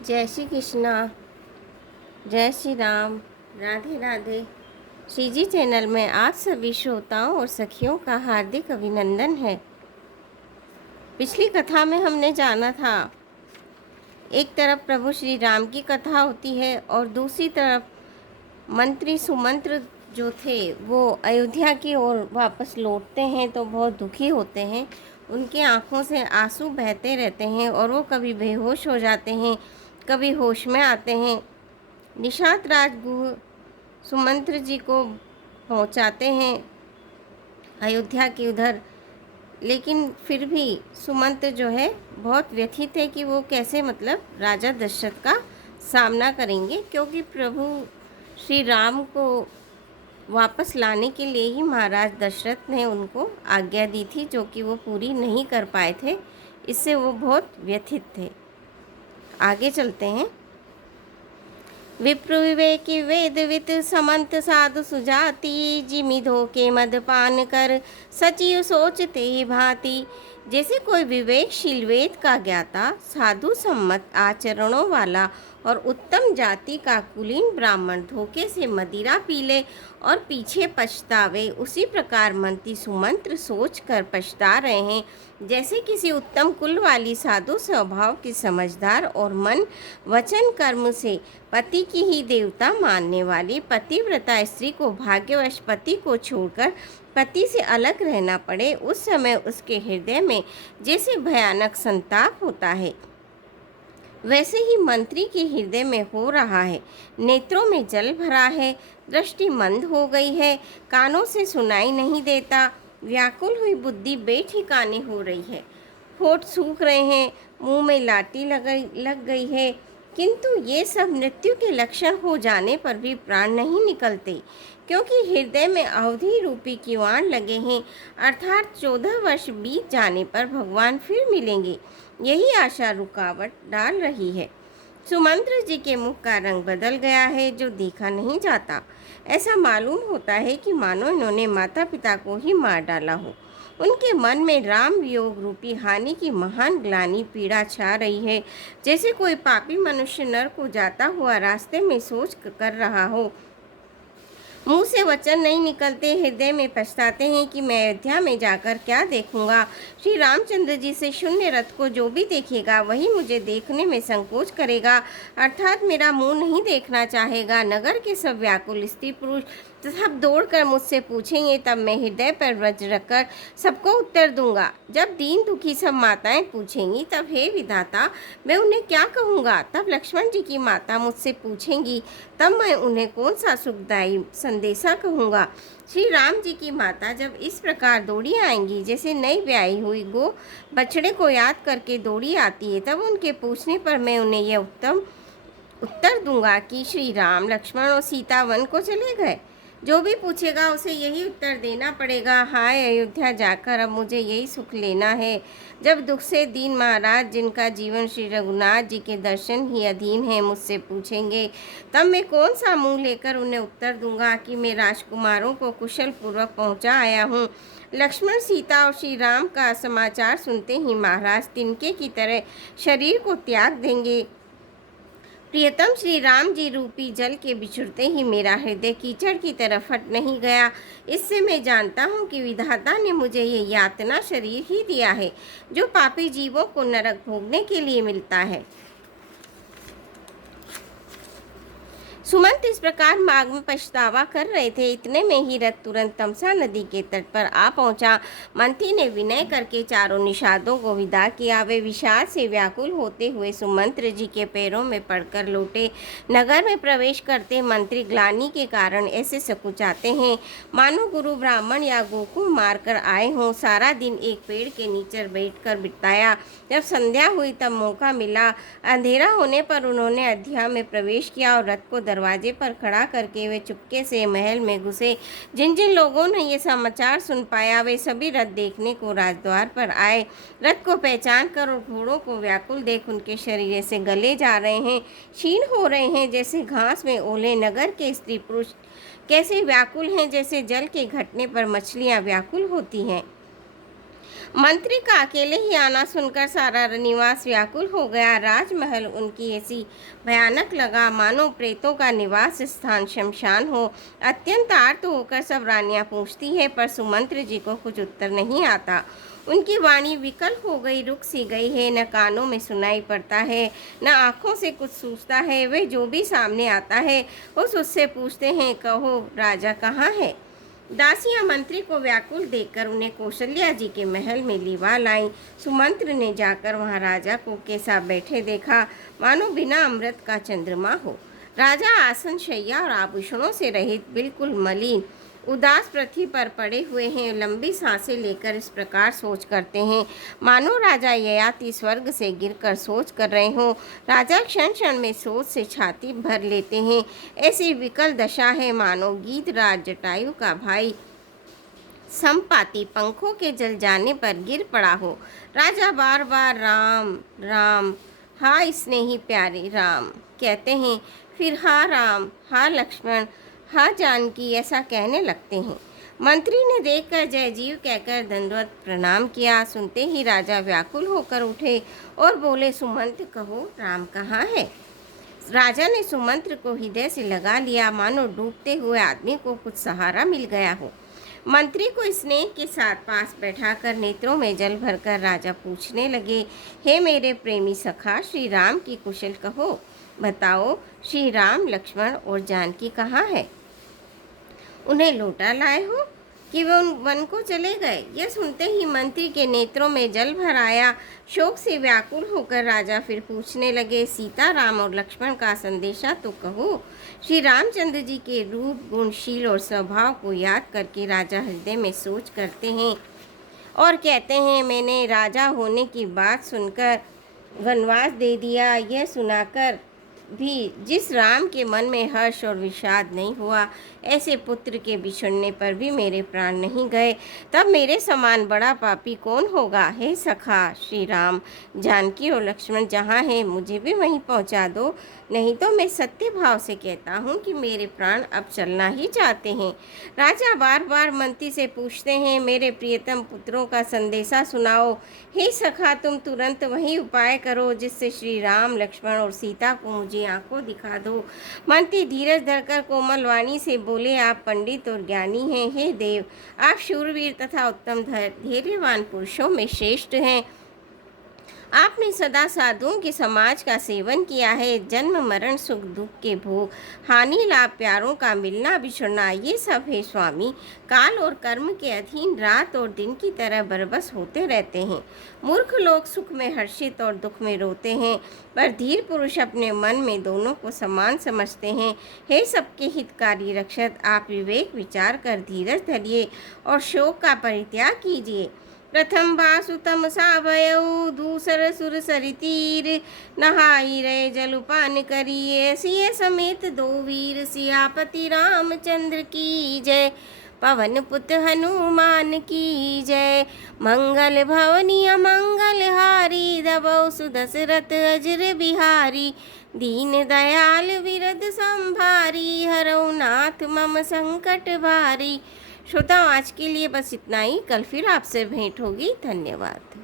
जय श्री कृष्णा, जय श्री राम, राधे राधे। श्री जी चैनल में आप सभी श्रोताओं और सखियों का हार्दिक अभिनंदन है। पिछली कथा में हमने जाना था, एक तरफ प्रभु श्री राम की कथा होती है और दूसरी तरफ मंत्री सुमंत्र जो थे वो अयोध्या की ओर वापस लौटते हैं तो बहुत दुखी होते हैं। उनकी आंखों से आंसू बहते रहते हैं और वो कभी बेहोश हो जाते हैं, कभी होश में आते हैं। निषाद राजगुह सुमंत्र जी को पहुंचाते हैं अयोध्या की उधर, लेकिन फिर भी सुमंत्र जो है बहुत व्यथित है कि वो कैसे राजा दशरथ का सामना करेंगे, क्योंकि प्रभु श्री राम को वापस लाने के लिए ही महाराज दशरथ ने उनको आज्ञा दी थी, जो कि वो पूरी नहीं कर पाए थे। इससे वो बहुत व्यथित थे। आगे चलते हैं। विप्र विवेकी वेदवित समंत साधु सुजाति, जिमि धोखे मदपान कर सचिव सोचते ही भांति। जैसे कोई विवेकशील वेद का ज्ञाता, साधु सम्मत आचरणों वाला और उत्तम जाति का कुलीन ब्राह्मण धोखे से मदिरा पी ले और पीछे पछतावे, उसी प्रकार मंत्री सुमंत्र सोच कर पछता रहे हैं। जैसे किसी उत्तम कुल वाली साधु स्वभाव की समझदार और मन वचन कर्म से पति की ही देवता मानने वाली पतिव्रता स्त्री को भाग्यवश पति को छोड़कर पति से अलग रहना पड़े, उस समय उसके हृदय में जैसे भयानक संताप होता है, वैसे ही मंत्री के हृदय में हो रहा है। नेत्रों में जल भरा है, दृष्टि मंद हो गई है, कानों से सुनाई नहीं देता, व्याकुल हुई बुद्धि बेठिकाने हो रही है, होठ सूख रहे हैं, मुंह में लाठी लग गई है। किंतु ये सब मृत्यु के लक्षण हो जाने पर भी प्राण नहीं निकलते, क्योंकि हृदय में अवधि रूपी किवाड़ लगे हैं, अर्थात 14 वर्ष बीत जाने पर भगवान फिर मिलेंगे, यही आशा रुकावट डाल रही है। सुमंत्र जी के मुख का रंग बदल गया है, जो देखा नहीं जाता। ऐसा मालूम होता है कि मानो इन्होंने माता पिता को ही मार डाला हो। उनके मन में राम वियोग रूपी हानि की महान ग्लानि पीड़ा छा रही है, जैसे कोई पापी मनुष्य नर को जाता हुआ रास्ते में सोच कर रहा हो। मुंह से वचन नहीं निकलते, हृदय में पछताते हैं कि मैं अयोध्या में जाकर क्या देखूंगा। श्री रामचंद्र जी से शून्य रथ को जो भी देखेगा वही मुझे देखने में संकोच करेगा, अर्थात मेरा मुंह नहीं देखना चाहेगा। नगर के सब व्याकुल स्त्री पुरुष सब दौड़कर मुझसे पूछेंगे, तब मैं हृदय पर वज्र रखकर सबको उत्तर दूंगा। जब दीन दुखी सब माताएं पूछेंगी, तब हे विधाता मैं उन्हें क्या कहूँगा। तब लक्ष्मण जी की माता मुझसे पूछेंगी, तब मैं उन्हें कौन सा सुखदायी संदेशा कहूँगा। श्री राम जी की माता जब इस प्रकार दौड़ी आएंगी, जैसे नई ब्याही हुई गो बछड़े को याद करके दौड़ी आती है, तब उनके पूछने पर मैं उन्हें यह उत्तम उत्तर दूंगा कि श्री राम लक्ष्मण और सीता वन को चले गए। जो भी पूछेगा उसे यही उत्तर देना पड़ेगा, हाय अयोध्या जाकर अब मुझे यही सुख लेना है। जब दुख से दीन महाराज, जिनका जीवन श्री रघुनाथ जी के दर्शन ही अधीन है, मुझसे पूछेंगे, तब मैं कौन सा मुंह लेकर उन्हें उत्तर दूंगा कि मैं राजकुमारों को कुशल पूर्वक पहुंचा आया हूँ। लक्ष्मण सीता और श्री राम का समाचार सुनते ही महाराज तिनके की तरह शरीर को त्याग देंगे। प्रियतम श्री राम जी रूपी जल के बिछुड़ते ही मेरा हृदय कीचड़ की तरफ हट नहीं गया। इससे मैं जानता हूँ कि विधाता ने मुझे ये यातना शरीर ही दिया है, जो पापी जीवों को नरक भोगने के लिए मिलता है। सुमंत इस प्रकार मार्ग में पछतावा कर रहे थे, इतने में ही रथ तुरंत तमसा नदी के तट पर आ पहुंचा। मंत्री ने विनय करके चारों निषादों को विदा किया। वे विषाद से व्याकुल होते हुए सुमंत्र जी के पैरों में पड़कर लौटे। नगर में प्रवेश करते मंत्री ग्लानि के कारण ऐसे सकुचाते हैं, मानो गुरु ब्राह्मण या गोकुल मारकर आए हों। सारा दिन एक पेड़ के नीचे बैठकर बिताया। जब संध्या हुई तब मौका मिला। अंधेरा होने पर उन्होंने अयोध्या में प्रवेश किया और रथ को दरवाजे पर खड़ा करके वे चुपके से महल में घुसे। जिन जिन लोगों ने ये समाचार सुन पाया, वे सभी रथ देखने को राजद्वार पर आए। रथ को पहचान कर और घोड़ों को व्याकुल देख उनके शरीर से गले जा रहे हैं, क्षीण हो रहे हैं जैसे घास में ओले। नगर के स्त्री पुरुष कैसे व्याकुल हैं, जैसे जल के घटने पर मछलियां व्याकुल होती हैं। मंत्री का अकेले ही आना सुनकर सारा निवास व्याकुल हो गया। राजमहल उनकी ऐसी भयानक लगा मानो प्रेतों का निवास स्थान शमशान हो। अत्यंत आर्त होकर सब रानियां पूछती है, पर सुमंत्र जी को कुछ उत्तर नहीं आता। उनकी वाणी विकल हो गई, रुक सी गई है। न कानों में सुनाई पड़ता है, न आंखों से कुछ सूझता है। वे जो भी सामने आता है उससे पूछते हैं, कहो राजा कहाँ है। दासियां मंत्री को व्याकुल देखकर उन्हें कौशल्या जी के महल में लिवा लाई। सुमंत्र ने जाकर वहां राजा को के साथ बैठे देखा, मानो बिना अमृत का चंद्रमा हो। राजा आसन शैया और आभूषणों से रहित, बिल्कुल मलिन, उदास पृथ्वी पर पड़े हुए हैं। लंबी सांसें लेकर इस प्रकार सोच करते हैं, मानो राजा ययाति स्वर्ग से गिरकर सोच कर रहे हों। राजा क्षण क्षण में सोच से छाती भर लेते हैं। ऐसी विकल दशा है मानो गीधराज जटायु का भाई संपाति पंखों के जल जाने पर गिर पड़ा हो। राजा बार बार राम राम, हा स्नेही प्यारे राम कहते हैं, फिर हा राम, हा लक्ष्मण, हा जानकी ऐसा कहने लगते हैं। मंत्री ने देखकर जय जीव कहकर दंडवत प्रणाम किया। सुनते ही राजा व्याकुल होकर उठे और बोले, सुमंत्र कहो राम कहाँ है। राजा ने सुमंत्र को हृदय से लगा लिया, मानो डूबते हुए आदमी को कुछ सहारा मिल गया हो। मंत्री को स्नेह के साथ पास बैठाकर नेत्रों में जल भरकर राजा पूछने लगे, हे मेरे प्रेमी सखा, श्री राम की कुशल कहो। बताओ, श्री राम, लक्ष्मण और जानकी कहाँ है। उन्हें लौटा लाए हो कि वे उन वन को चले गए। यह सुनते ही मंत्री के नेत्रों में जल भर आया। शोक से व्याकुल होकर राजा फिर पूछने लगे, सीता, राम और लक्ष्मण का संदेशा तो कहो। श्री रामचंद्र जी के रूप, गुणशील और स्वभाव को याद करके राजा हृदय में सोच करते हैं और कहते हैं, मैंने राजा होने की बात सुनकर वनवास दे दिया। यह सुनाकर भी जिस राम के मन में हर्ष और विषाद नहीं हुआ, ऐसे पुत्र के बिछड़ने पर भी मेरे प्राण नहीं गए, तब मेरे समान बड़ा पापी कौन होगा। हे सखा, श्री राम, जानकी और लक्ष्मण जहाँ हैं मुझे भी वहीं पहुँचा दो, नहीं तो मैं सत्य भाव से कहता हूँ कि मेरे प्राण अब चलना ही चाहते हैं। राजा बार बार मंत्री से पूछते हैं, मेरे प्रियतम पुत्रों का संदेशा सुनाओ। हे सखा, तुम तुरंत वही उपाय करो जिससे श्री राम, लक्ष्मण और सीता को मुझे आंखों दिखा दो। मंत्री धीरज धरकर कोमल वाणी से बोले, आप पंडित और ज्ञानी हैं। हे देव, आप शूरवीर तथा उत्तम धैर्यवान पुरुषों में श्रेष्ठ हैं। आपने सदा साधुओं के समाज का सेवन किया है। जन्म मरण, सुख दुख के भोग, हानि लाभ, प्यारों का मिलना बिछड़ना, ये सब है स्वामी काल और कर्म के अधीन रात और दिन की तरह बरबस होते रहते हैं। मूर्ख लोग सुख में हर्षित और दुख में रोते हैं, पर धीर पुरुष अपने मन में दोनों को समान समझते हैं। हे सबके हितकारी रक्षक, आप विवेक विचार कर धीरज धरिए और शोक का परित्याग कीजिए। प्रथम वासुतम सावयऊ, दूसर सुर सरितीर, नहाई रे जलपान करिए, सिय समेत दो वीर, सियापति रामचंद्र की जय, पवन पुत्र हनुमान की जय। मंगल भवनी अमंगल हारी, दबौ सुदशरथ अजर बिहारी, दीन दयाल विरद संभारी, हरौ नाथ मम संकट भारी। श्रोताओं, आज के लिए बस इतना ही। कल फिर आपसे भेंट होगी। धन्यवाद।